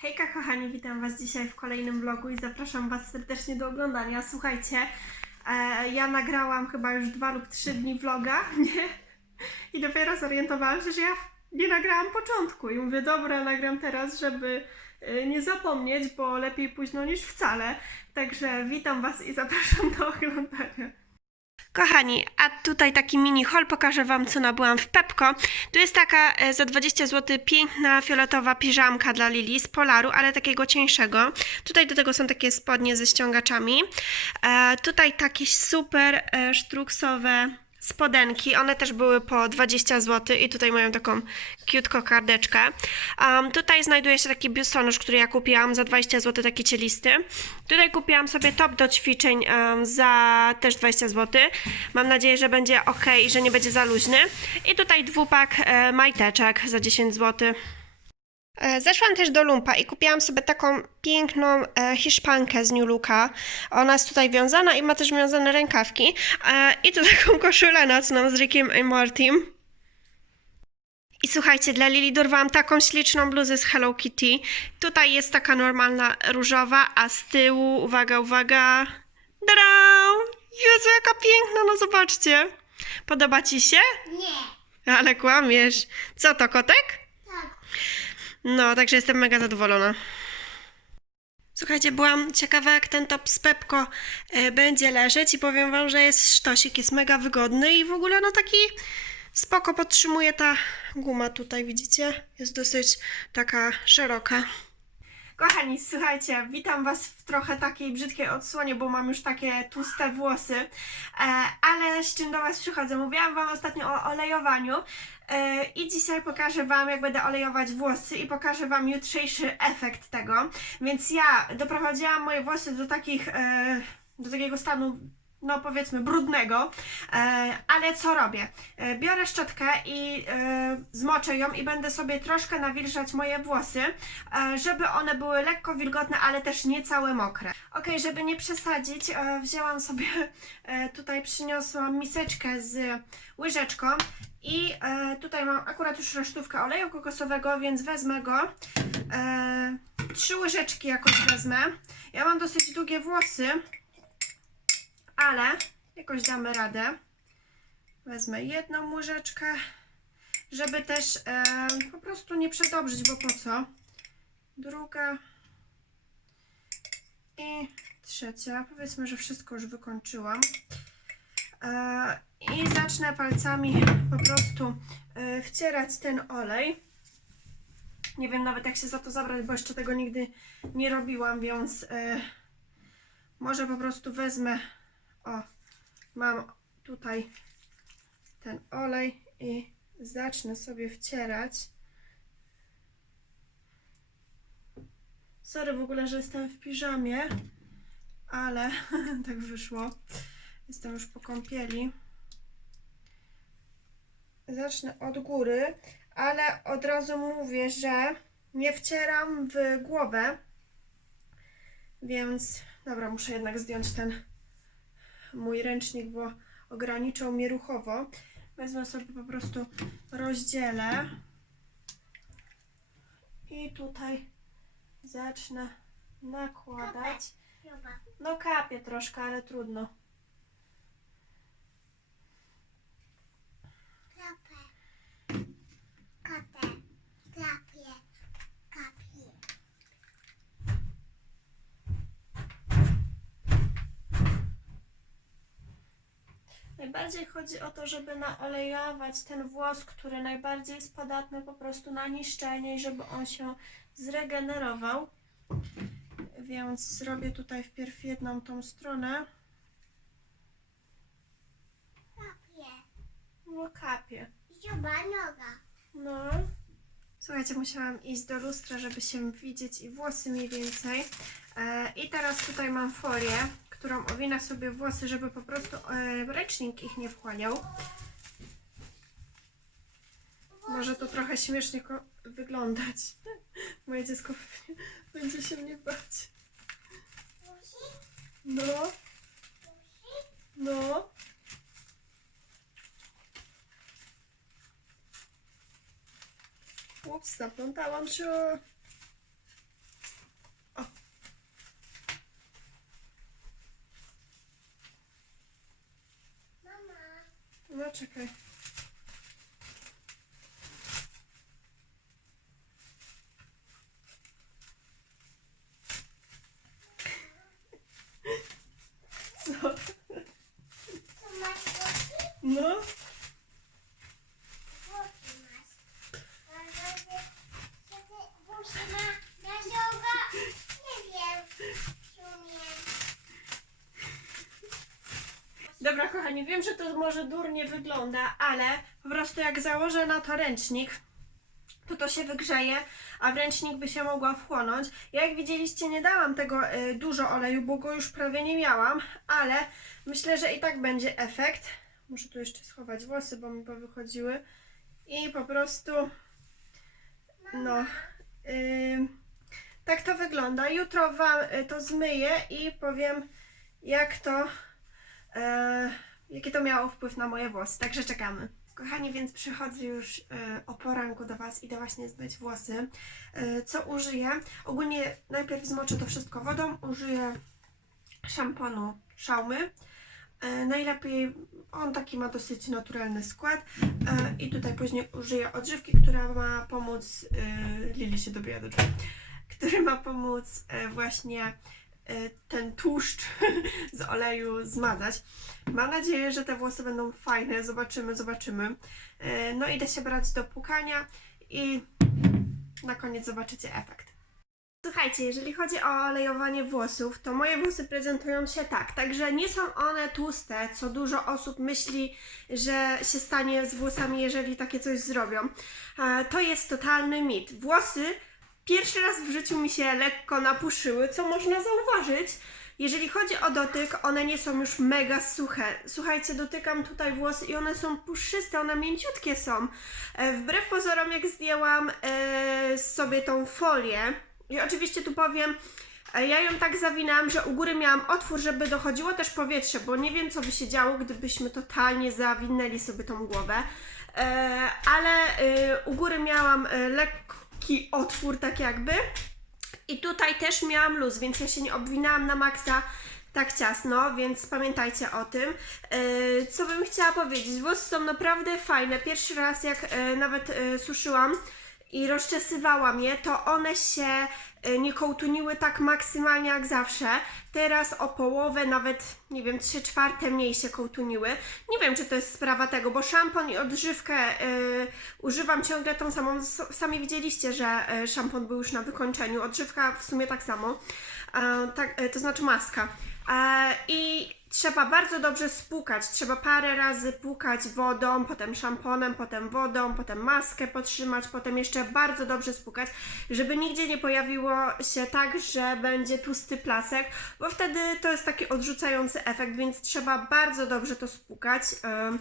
Hejka kochani, witam Was dzisiaj w kolejnym vlogu i zapraszam Was serdecznie do oglądania. Słuchajcie, e, ja nagrałam chyba już dwa lub trzy dni vloga, nie? I dopiero zorientowałam się, że ja nie nagrałam początku i mówię, dobra, nagram teraz, żeby e, nie zapomnieć, bo lepiej późno niż wcale. Także witam Was i zapraszam do oglądania. Kochani, a tutaj taki mini haul, pokażę Wam, co nabyłam w Pepko. Tu jest taka e, za 20 zł piękna fioletowa piżamka dla Lili z Polaru, ale takiego cieńszego. Tutaj do tego są takie spodnie ze ściągaczami. E, tutaj takie super e, sztruksowe spodenki, one też były po 20 zł i tutaj mają taką cute kokardeczkę. Um, tutaj znajduje się taki biustonosz, który ja kupiłam za 20 zł, taki cielisty. Tutaj kupiłam sobie top do ćwiczeń em, za też 20 zł. Mam nadzieję, że będzie ok i że nie będzie za luźny. I tutaj dwupak e, majteczek za 10 zł. E, Zeszłam też do Lumpa i kupiłam sobie taką piękną e, hiszpankę z New Looka. Ona jest tutaj wiązana i ma też wiązane rękawki. E, I tu taką koszulę nocną z Rickiem i Mortim. I słuchajcie, dla Lili dorwałam taką śliczną bluzę z Hello Kitty. Tutaj jest taka normalna różowa, a z tyłu, uwaga, uwaga, Dara! Jezu, jaka piękna, no zobaczcie. Podoba Ci się? Nie. Ale kłamiesz. Co to, kotek? No, także jestem mega zadowolona. Słuchajcie, byłam ciekawa, jak ten top z Pepko e, będzie leżeć i powiem Wam, że jest sztosik, jest mega wygodny i w ogóle no taki spoko podtrzymuje ta guma tutaj, widzicie? Jest dosyć taka szeroka. Kochani, słuchajcie, witam Was w trochę takiej brzydkiej odsłonie, bo mam już takie tłuste włosy, e, ale z czym do Was przychodzę? Mówiłam Wam ostatnio o olejowaniu e, i dzisiaj pokażę Wam, jak będę olejować włosy i pokażę Wam jutrzejszy efekt tego. Więc ja doprowadziłam moje włosy do takich, e, do takiego stanu no powiedzmy brudnego, e, ale co robię? E, biorę szczotkę i e, zmoczę ją i będę sobie troszkę nawilżać moje włosy, żeby one były lekko wilgotne, ale też nie całe mokre. Ok, żeby nie przesadzić, wzięłam sobie, tutaj przyniosłam miseczkę z łyżeczką i tutaj mam akurat już resztówkę oleju kokosowego, więc wezmę go. Trzy łyżeczki jakoś wezmę. Ja mam dosyć długie włosy, ale jakoś damy radę. Wezmę jedną łyżeczkę, żeby też e, po prostu nie przedobrzyć, bo po co? Druga i trzecia. Powiedzmy, że wszystko już wykończyłam. E, I zacznę palcami po prostu e, wcierać ten olej. Nie wiem nawet jak się za to zabrać, bo jeszcze tego nigdy nie robiłam, więc e, może po prostu wezmę o, mam tutaj ten olej i zacznę sobie wcierać. Sorry w ogóle, że jestem w piżamie, ale tak wyszło. Jestem już po kąpieli. Zacznę od góry, ale od razu mówię, że nie wcieram w głowę, więc dobra, muszę jednak zdjąć ten mój ręcznik, bo ograniczał mnie ruchowo. Wezmę sobie po prostu rozdzielę i tutaj zacznę nakładać. No kapie troszkę, ale trudno. Kapę. Kapę. Kapie. Kapie. Najbardziej chodzi o to, żeby naolejować ten włos, który najbardziej jest podatny po prostu na niszczenie i żeby on się zregenerował. Więc zrobię tutaj wpierw jedną tą stronę. Kapie. No kapie. Zuba noga. No. Słuchajcie, musiałam iść do lustra, żeby się widzieć i włosy mniej więcej. E, I teraz tutaj mam folię, którą owinę sobie włosy, żeby po prostu e, ręcznik ich nie wchłaniał. Może to trochę śmiesznie wyglądać. Moje dziecko będzie się mnie bać. No, no. Ups, zaplątałam się. that's okay. Kochani, wiem, że to może durnie wygląda, ale po prostu jak założę na to ręcznik, to to się wygrzeje, a w ręcznik by się mogła wchłonąć. Ja, Jak widzieliście, nie dałam tego y, dużo oleju, bo go już prawie nie miałam, ale myślę, że i tak będzie efekt. Muszę tu jeszcze schować włosy, bo mi powychodziły. I po prostu, no, y, tak to wygląda. Jutro Wam y, to zmyję i powiem, jak to e, jaki to miało wpływ na moje włosy. Także czekamy. Kochani, więc przychodzę już e, o poranku do Was, idę właśnie zmyć włosy. E, co użyję? Ogólnie najpierw zmoczę to wszystko wodą, użyję szamponu Szaumy. E, najlepiej, on taki ma dosyć naturalny skład i tutaj później użyję odżywki, która ma pomóc, Lili się dobija do drzwi, który ma pomóc właśnie ten tłuszcz z oleju zmazać. Mam nadzieję, że te włosy będą fajne. Zobaczymy, zobaczymy. E, No idę się brać do pukania i na koniec zobaczycie efekt. Słuchajcie, jeżeli chodzi o olejowanie włosów, to moje włosy prezentują się tak. Także nie są one tłuste, co dużo osób myśli, że się stanie z włosami, jeżeli takie coś zrobią. E, To jest totalny mit. Włosy pierwszy raz w życiu mi się lekko napuszyły, co można zauważyć. Jeżeli chodzi o dotyk, one nie są już mega suche. Słuchajcie, dotykam tutaj włosy i one są puszyste, one mięciutkie są. E, Wbrew pozorom, jak zdjęłam e, sobie tą folię, i oczywiście tu powiem, e, ja ją tak zawinęłam, że u góry miałam otwór, żeby dochodziło też powietrze, bo nie wiem, co by się działo, gdybyśmy totalnie zawinęli sobie tą głowę. Ale u góry miałam e, otwór, tak jakby. I tutaj też miałam luz, więc ja się nie obwinęłam na maksa tak ciasno, więc pamiętajcie o tym. Yy, co bym chciała powiedzieć? Włosy są naprawdę fajne. Pierwszy raz jak yy, nawet yy, suszyłam i rozczesywałam je, to one się nie kołtuniły tak maksymalnie jak zawsze. Teraz o połowę, nawet nie wiem, 3 czwarte mniej się kołtuniły. Nie wiem, czy to jest sprawa tego, bo szampon i odżywkę yy, używam ciągle tą samą. Sami widzieliście, że yy, szampon był już na wykończeniu, odżywka w sumie tak samo, e, tak, e, to znaczy maska. E, I trzeba bardzo dobrze spłukać. Trzeba parę razy płukać wodą, potem szamponem, potem wodą, potem maskę potrzymać, potem jeszcze bardzo dobrze spłukać, żeby nigdzie nie pojawiło się tak, że będzie tłusty plasek, bo wtedy to jest taki odrzucający efekt, więc trzeba bardzo dobrze to spłukać. Em,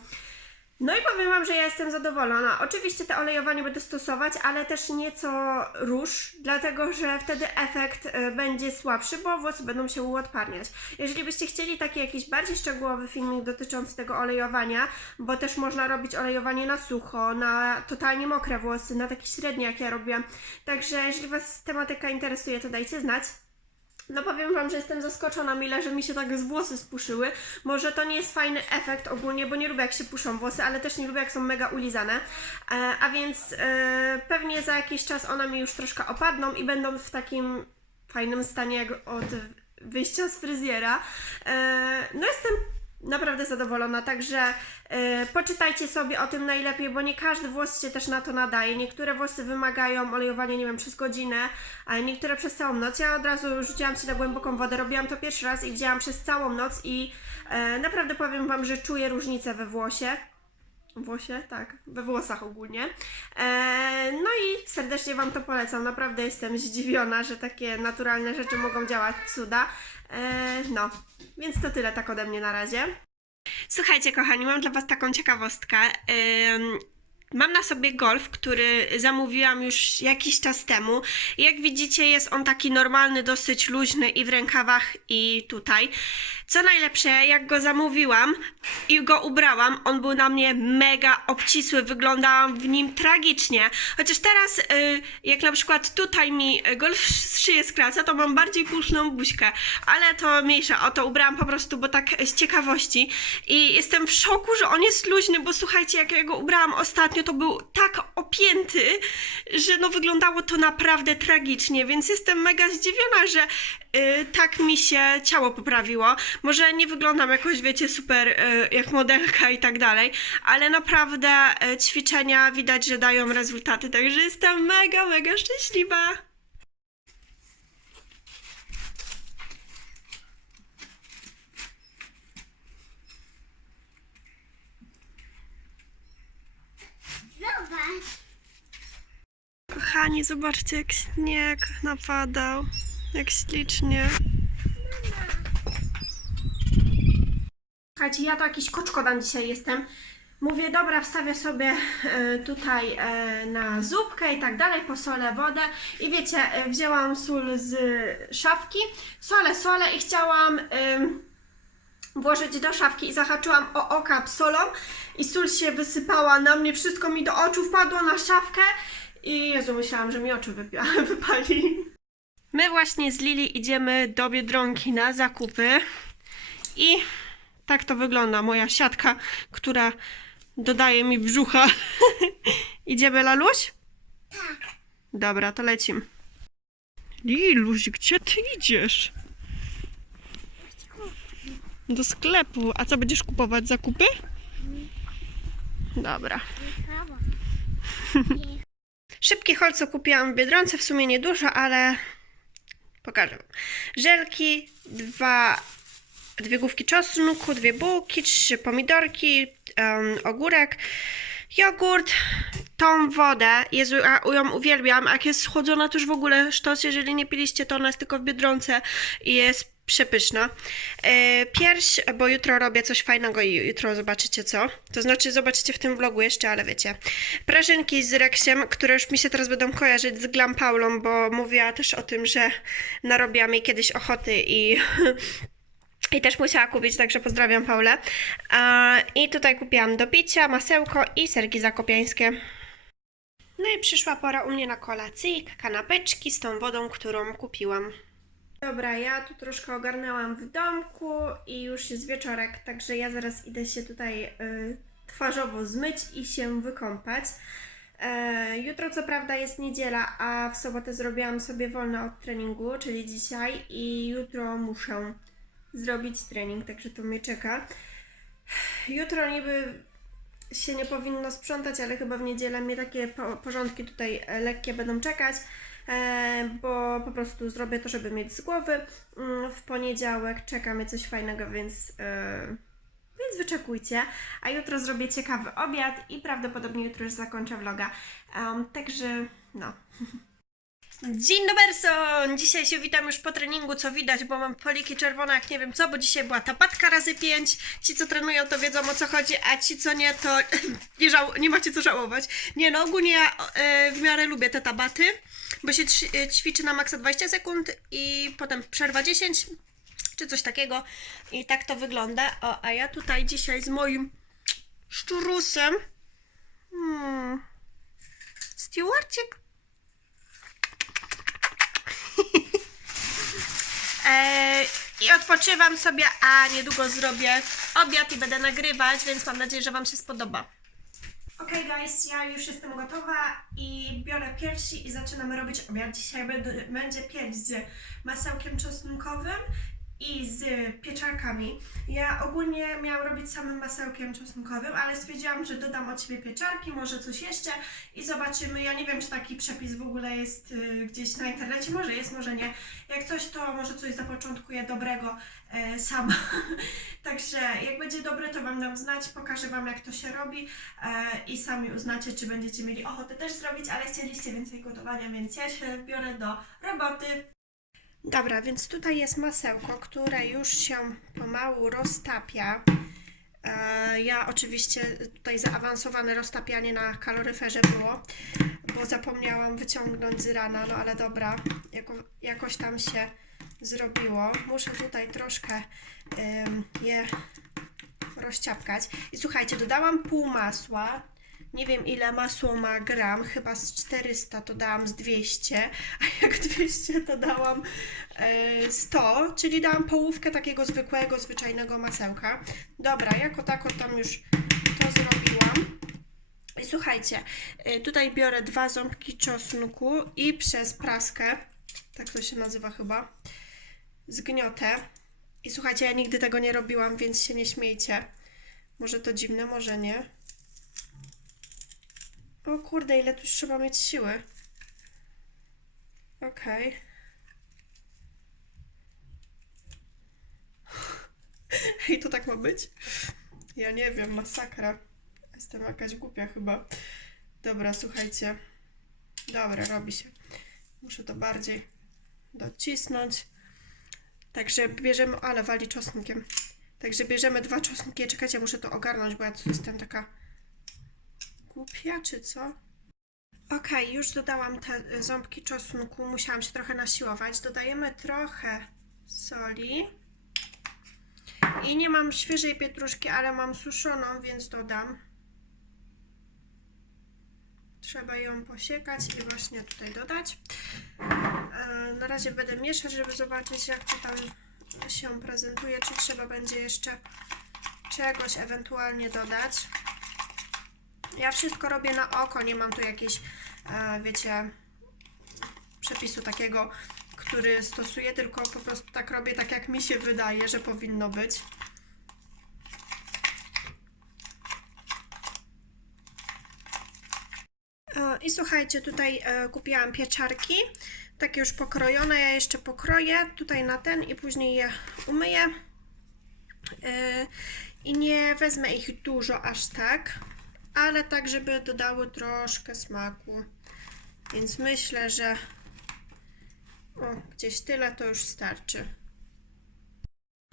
no i powiem Wam, że ja jestem zadowolona. Oczywiście te olejowanie będę stosować, ale też nieco róż, dlatego że wtedy efekt e, będzie słabszy, bo włosy będą się uodparniać. Jeżeli byście chcieli taki jakiś bardziej szczegółowy filmik dotyczący tego olejowania, bo też można robić olejowanie na sucho, na totalnie mokre włosy, na takie średnie jak ja robiłam. Także jeżeli Was tematyka interesuje, to dajcie znać. No powiem Wam, że jestem zaskoczona, mile, że mi się tak z włosy spuszyły. Może to nie jest fajny efekt ogólnie, bo nie lubię jak się puszą włosy, ale też nie lubię jak są mega ulizane. E, a więc e, pewnie za jakiś czas one mi już troszkę opadną i będą w takim fajnym stanie jak od wyjścia z fryzjera. E, no jestem naprawdę zadowolona, także e, poczytajcie sobie o tym najlepiej, bo nie każdy włos się też na to nadaje. Niektóre włosy wymagają olejowania, nie wiem, przez godzinę, a niektóre przez całą noc. Ja od razu rzuciłam się na głęboką wodę, robiłam to pierwszy raz i widziałam przez całą noc i e, naprawdę powiem Wam, że czuję różnicę we włosie. Włosie? Tak, we włosach ogólnie. E, no i serdecznie Wam to polecam. Naprawdę jestem zdziwiona, że takie naturalne rzeczy mogą działać cuda. E, no, więc to tyle tak ode mnie na razie. Słuchajcie, kochani, mam dla Was taką ciekawostkę. Mam na sobie golf, który zamówiłam już jakiś czas temu. Jak widzicie, jest on taki normalny, dosyć luźny i w rękawach, i tutaj. Co najlepsze, jak go zamówiłam i go ubrałam, on był na mnie mega obcisły, wyglądałam w nim tragicznie. Chociaż teraz, y, jak na przykład tutaj mi golf szyję skraca, to mam bardziej puszną buźkę. Ale to mniejsza, o to ubrałam po prostu, bo tak z ciekawości. I jestem w szoku, że on jest luźny, bo słuchajcie, jak ja go ubrałam ostatnio, to był tak opięty, że no wyglądało to naprawdę tragicznie, więc jestem mega zdziwiona, że y, tak mi się ciało poprawiło. Może nie wyglądam jakoś, wiecie, super y, jak modelka i tak dalej, ale naprawdę y, ćwiczenia widać, że dają rezultaty, także jestem mega, mega szczęśliwa. Kochani, zobaczcie jak śnieg napadał, jak ślicznie. Słuchajcie, ja to jakiś koczkodan dzisiaj jestem. Mówię, dobra, wstawię sobie e, tutaj e, na zupkę i tak dalej, posolę wodę. I wiecie, e, wzięłam sól z szafki, solę, solę i chciałam włożyć do szafki i zahaczyłam o okap solą i sól się wysypała na mnie, wszystko mi do oczu wpadło na szafkę i Jezu, myślałam, że mi oczy wypiła, wypali. My właśnie z Lili idziemy do Biedronki na zakupy i tak to wygląda moja siatka, która dodaje mi brzucha. Idziemy, Laluś? Tak. Dobra, to lecimy. Liluś, gdzie ty idziesz? Do sklepu. A co będziesz kupować? Zakupy? Dobra. Szybki hol, co kupiłam w Biedronce, w sumie niedużo, ale pokażę. Żelki, dwa, dwie główki czosnku, dwie bułki, trzy pomidorki, em, ogórek, jogurt, tą wodę. Jezu, ja ją uwielbiam. A Jak jest schłodzona, to już w ogóle sztos. Jeżeli nie piliście, to ona jest tylko w Biedronce i jest przepyszna. E, pierś, bo jutro robię coś fajnego i jutro zobaczycie co. To znaczy zobaczycie w tym vlogu jeszcze, ale wiecie. Prażynki z Rexiem, które już mi się teraz będą kojarzyć z Glam Paulą, bo mówiła też o tym, że narobiła mi kiedyś ochoty i I też musiała kupić, także pozdrawiam Paulę. I tutaj kupiłam do picia masełko i serki zakopiańskie. No i przyszła pora u mnie na kolacyjk, kanapeczki z tą wodą, którą kupiłam. Dobra, ja tu troszkę ogarnęłam w domku i już jest wieczorek, także ja zaraz idę się tutaj y, twarzowo zmyć i się wykąpać. E, jutro co prawda jest niedziela, a w sobotę zrobiłam sobie wolne od treningu, czyli dzisiaj i jutro muszę zrobić trening, także to mnie czeka. Jutro niby się nie powinno sprzątać, ale chyba w niedzielę mnie takie po- porządki tutaj e, lekkie będą czekać, bo po prostu zrobię to, żeby mieć z głowy. Mm, W poniedziałek czeka mnie coś fajnego, więc, e, więc wyczekujcie. A jutro zrobię ciekawy obiad i prawdopodobnie jutro już zakończę vloga. Em, także no. Dzień dobry, Dzisiaj się witam już po treningu, co widać, bo mam poliki czerwone, jak nie wiem co, bo dzisiaj była tapatka razy pięć. Ci, co trenują, to wiedzą o co chodzi, a ci, co nie, to nie, żał- nie macie co żałować. Nie no, ogólnie ja e, w miarę lubię te tabaty, bo się e, ćwiczy na maksa 20 sekund i potem przerwa 10, czy coś takiego. I tak to wygląda. O, a ja tutaj dzisiaj z moim szczurusem, hmm, Stewarcik, Eee, I odpoczywam sobie, a niedługo zrobię obiad i będę nagrywać, więc mam nadzieję, że Wam się spodoba. Ok, guys, ja już jestem gotowa i biorę piersi i zaczynamy robić obiad. Dzisiaj będzie pierś z masełkiem czosnkowym i z pieczarkami. Ja ogólnie miałam robić samym masełkiem czosnkowym, ale stwierdziłam, że dodam od siebie pieczarki, może coś jeszcze i zobaczymy. Ja nie wiem, czy taki przepis w ogóle jest y, gdzieś na internecie, może jest, może nie. Jak coś, to może coś zapoczątkuję dobrego e, sama. Także jak będzie dobre, to Wam dam znać, pokażę Wam, jak to się robi e, i sami uznacie, czy będziecie mieli ochotę też zrobić, ale chcieliście więcej gotowania, więc ja się biorę do roboty. Dobra, więc tutaj jest masełko, które już się pomału roztapia. E, Ja oczywiście tutaj zaawansowane roztapianie na kaloryferze było, bo zapomniałam wyciągnąć z rana, no ale dobra, jako, jakoś tam się zrobiło. Muszę tutaj troszkę je rozciapkać. I słuchajcie, dodałam pół masła, Nie wiem ile masło ma gram, chyba z 400 to dałam z 200, a jak 200 to dałam e, 100, czyli dałam połówkę takiego zwykłego, zwyczajnego masełka. Dobra, jako tako tam już to zrobiłam. I słuchajcie, y, tutaj biorę dwa ząbki czosnku i przez praskę, tak to się nazywa chyba, zgniotę. I słuchajcie, ja nigdy tego nie robiłam, więc się nie śmiejcie. Może to dziwne, może nie. O kurde, ile tu trzeba mieć siły. Okej. I to tak ma być? Ja nie wiem, masakra. Jestem jakaś głupia chyba. Dobra, słuchajcie. Dobra, robi się. Muszę to bardziej docisnąć. Także bierzemy, ale wali czosnkiem. Także bierzemy dwa czosnki. Czekajcie, muszę to ogarnąć, bo ja tu jestem taka głupia, czy co? Okej, już dodałam te ząbki czosnku. Musiałam się trochę nasiłować. Dodajemy trochę soli. I nie mam świeżej pietruszki, ale mam suszoną, więc dodam. Trzeba ją posiekać i właśnie tutaj dodać. E, Na razie będę mieszać, żeby zobaczyć jak to tam się prezentuje, czy trzeba będzie jeszcze czegoś ewentualnie dodać. Ja wszystko robię na oko, nie mam tu jakiejś, e, wiecie, przepisu takiego, który stosuję, tylko po prostu tak robię tak jak mi się wydaje, że powinno być. E, I słuchajcie, tutaj e, kupiłam pieczarki, takie już pokrojone. Ja jeszcze pokroję tutaj na ten i później je umyję. I nie wezmę ich dużo aż tak, ale tak, żeby dodały troszkę smaku. Więc myślę, że o, gdzieś tyle to już starczy.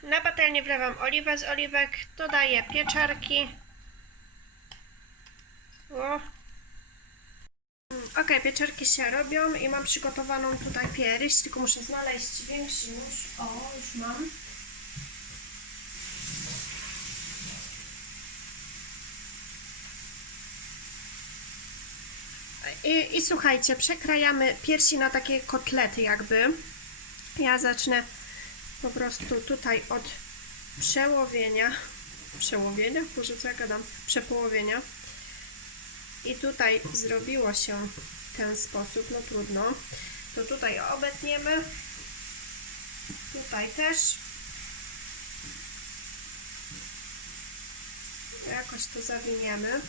Na patelnię wlewam oliwę z oliwek, dodaję pieczarki. O, Ok, pieczarki się robią i mam przygotowaną tutaj pierś, tylko muszę znaleźć większy nóż. O, już mam. I, I słuchajcie, przekrajamy piersi na takie kotlety jakby. Ja zacznę po prostu tutaj od przełowienia. Przełowienia? Boże, co ja gadam? Przepołowienia. I tutaj zrobiło się w ten sposób, no trudno. To tutaj obetniemy. Tutaj też. Jakoś to zawiniemy.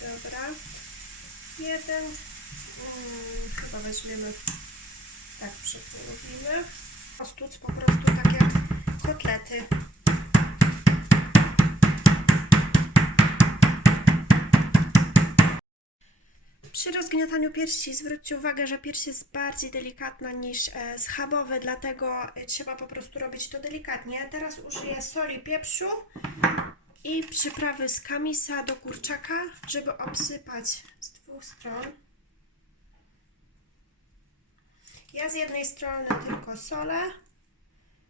Dobra. Jeden. Mm, chyba weźmiemy. Tak, przepołowimy. Ostuc po prostu tak jak kotlety. Przy rozgniataniu piersi zwróćcie uwagę, że pierś jest bardziej delikatna niż e, schabowe, dlatego trzeba po prostu robić to delikatnie. Teraz użyję soli, pieprzu i przyprawy z kamisa do kurczaka, żeby obsypać z dwóch stron. Ja z jednej strony tylko solę,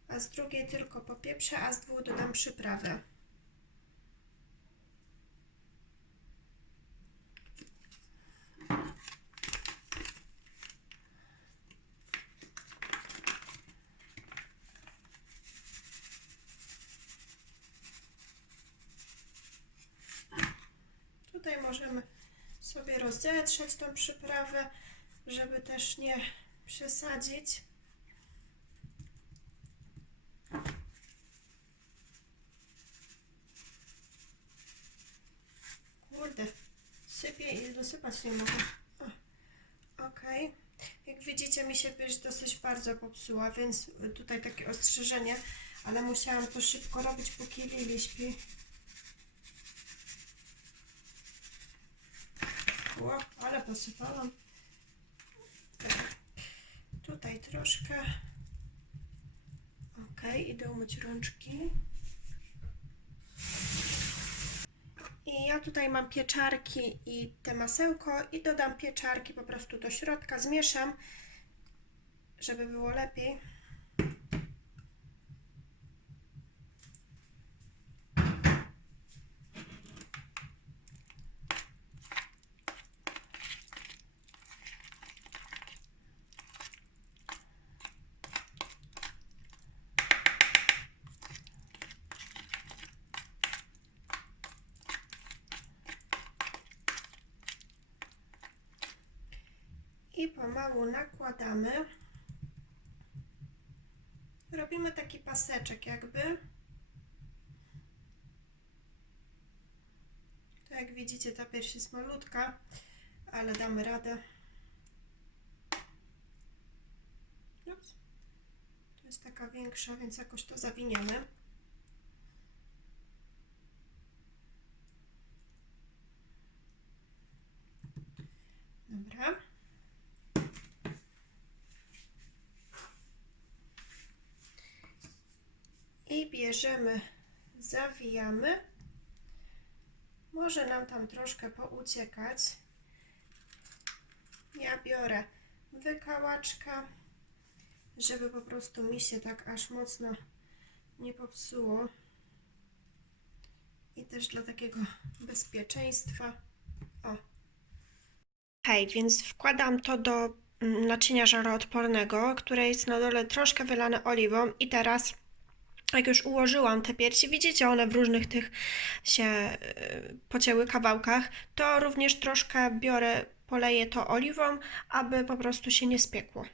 a z drugiej tylko popieprzę, a z dwóch dodam przyprawę. Tutaj możemy sobie rozetrzeć tą przyprawę, żeby też nie przesadzić. Kurde, sypię i dosypać nie mogę. Okej. Jak widzicie, mi się pierś dosyć bardzo popsuła, więc tutaj takie ostrzeżenie, ale musiałam to szybko robić, póki Lili śpi. było, ale posypałam. Tak. Tutaj troszkę. Ok, idę umyć rączki. I ja tutaj mam pieczarki i te masełko i dodam pieczarki po prostu do środka, zmieszam, żeby było lepiej. Nakładamy. Robimy taki paseczek jakby. To jak widzicie ta pierś jest malutka, ale damy radę. To jest taka większa, więc jakoś to zawiniemy. Dobra. I bierzemy, zawijamy. Może nam tam troszkę pouciekać. Ja biorę wykałaczka, żeby po prostu mi się tak aż mocno nie popsuło. I też dla takiego bezpieczeństwa. O. Hej, więc wkładam to do mm, naczynia żaroodpornego, które jest na dole troszkę wylane oliwą i teraz jak już ułożyłam te piersi, widzicie, one w różnych tych się y, pocięły kawałkach, to również troszkę biorę, poleję to oliwą, aby po prostu się nie spiekło.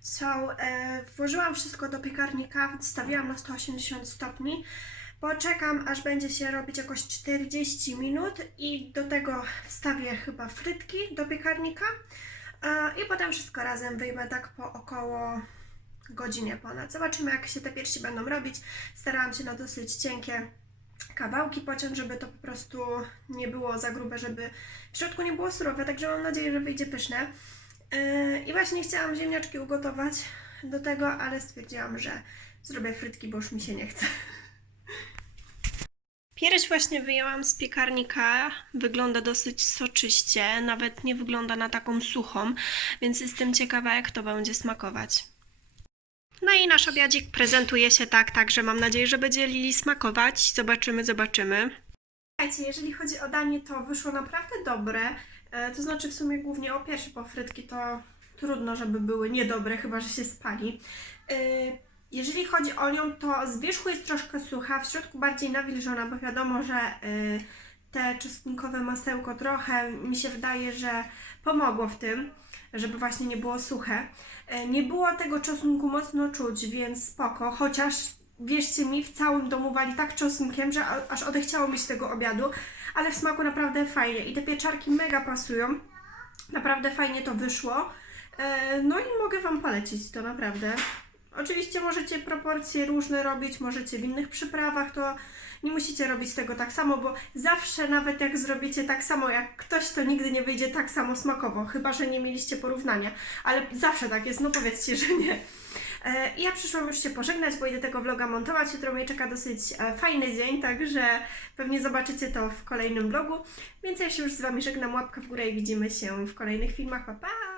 So, e, włożyłam wszystko do piekarnika, wstawiłam na 180 stopni. Poczekam, aż będzie się robić jakoś 40 minut i do tego wstawię chyba frytki do piekarnika e, i potem wszystko razem wyjmę tak po około godzinie ponad. Zobaczymy, jak się te piersi będą robić. Starałam się na dosyć cienkie kawałki pociąć, żeby to po prostu nie było za grube, żeby w środku nie było surowe, także mam nadzieję, że wyjdzie pyszne. Yy, I właśnie chciałam ziemniaczki ugotować do tego, ale stwierdziłam, że zrobię frytki, bo już mi się nie chce. Pierś właśnie wyjęłam z piekarnika. Wygląda dosyć soczyście, nawet nie wygląda na taką suchą, więc jestem ciekawa, jak to będzie smakować. No i nasz obiadzik prezentuje się tak, także mam nadzieję, że będzie Lili smakować. Zobaczymy, zobaczymy. Słuchajcie, jeżeli chodzi o danie, to wyszło naprawdę dobre. E, to znaczy w sumie głównie o pierwsze po frytki to trudno, żeby były niedobre, chyba że się spali. E, jeżeli chodzi o nią, to z wierzchu jest troszkę sucha, w środku bardziej nawilżona, bo wiadomo, że e, te czosnkowe masełko trochę mi się wydaje, że pomogło w tym, żeby właśnie nie było suche. E, Nie było tego czosnku mocno czuć, więc spoko, chociaż wierzcie mi, w całym domu wali tak czosnkiem, że aż odechciało mi się tego obiadu, ale w smaku naprawdę fajnie i te pieczarki mega pasują, naprawdę fajnie to wyszło, E, no i mogę Wam polecić to naprawdę. Oczywiście możecie proporcje różne robić, możecie w innych przyprawach, to nie musicie robić tego tak samo, bo zawsze nawet jak zrobicie tak samo jak ktoś, to nigdy nie wyjdzie tak samo smakowo, chyba że nie mieliście porównania. Ale zawsze tak jest, no powiedzcie, że nie. E, Ja przyszłam już się pożegnać, bo idę tego vloga montować. Jutro mnie czeka dosyć e, fajny dzień, także pewnie zobaczycie to w kolejnym vlogu. Więc ja się już z Wami żegnam, łapka w górę i widzimy się w kolejnych filmach. Pa, pa!